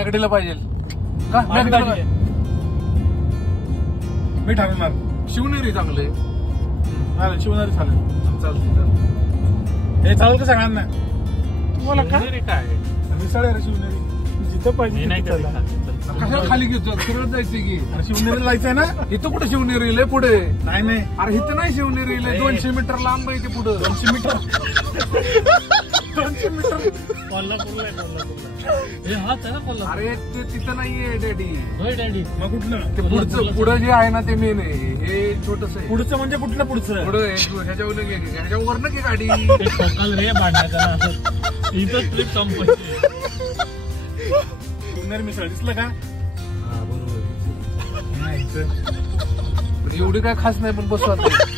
मॅगडीला पाहिजे का? मॅगडीला मी ठरवणार. शिवनेरी चांगले चालेल, शिवनेरी चालेल. चालते. हे चालेल का सगळ्यांना? तुम्हाला काय मिसळ आहे रे शिवनेरी. जिथं पाहिजे नाही तिथं चला. कशाला खाली घेतो? सरळ जायचं की. अरे शिवनेरीला जायचंय ना? इथं कुठे शिवनेरी लय पुढे? नाही नाही, अरे इथं नाही शिवनेरी लय 200 मीटर लांब आहे ते पुढं. 200 मीटर. 200 मीटर. कोल्हापूरला आहे, कोल्हापूरला. हे हाच आहे ना कोल्हापूर? अरे ते तिथं नाहीये डॅडी. होय डॅडी. मग कुठलं? ते पुढचं जे आहे ना ते मेन आहे. हे छोटस आहे. पुढचं म्हणजे कुठलं पुढचं? पुढं ह्याच्यावर न की गाडी. ते टोकाल रे भांडण्याचा ना. इथं ट्रिप संपायची. शिवनेरी मिसळ दिसलं का? हा बरोबर. नाही पण एवढी काय खास नाही पण बसू आता.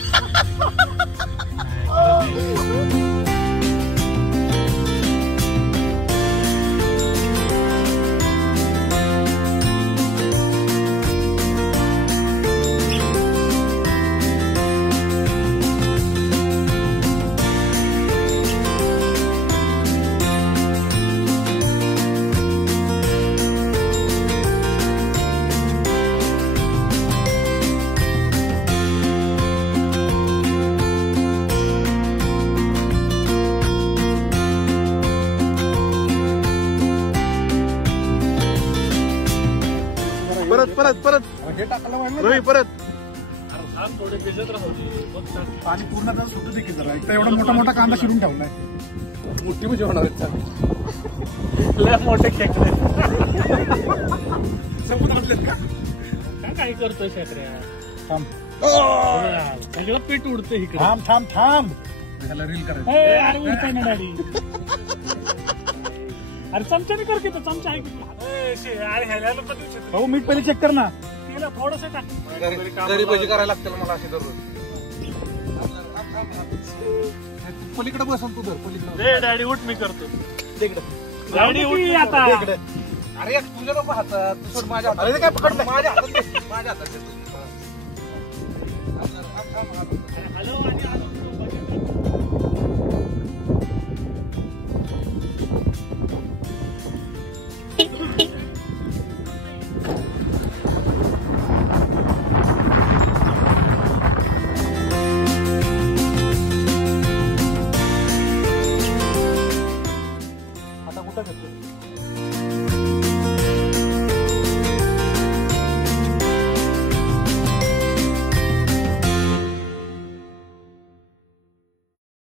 परत हे टाकायला वाढलं रवी परत. थोडे भिजत राहू दे. बघ टाक. पाणी पूर्ण तर सुटू दे की जरा. एक तर एवढा मोठा मोठा कांदा शिरून ठेवलाय. मोठी म्हणजे होणार आहेत. लय मोठे खेकडे. समुद्रातलेत का? काय काही करतोय शेकड्या? थांब सगळं पीठ उडतं इकडे. थांब थांब थांब. त्याला रील करायचं. अरे उडतंय ना डॅडी. अरे चमच्याने कर की तो चमचा आहे की. अरे ह्याला पण देऊ शकतो. हो मीठ पहिले चेक कर ना. तिला थोडस टाक. घरी पैसे करायला लागतील मला असे दररोज. पलीकडे बसून तू धर पलीकडे. दे डॅडी उठ मी करतो. डॅडी उठ मी आता. अरे तुझ्या नको हातात. तू सोड माझ्या हातात. अरे काय पकडलं? माझ्या हातात दे. माझ्या हातात दे. हॅलो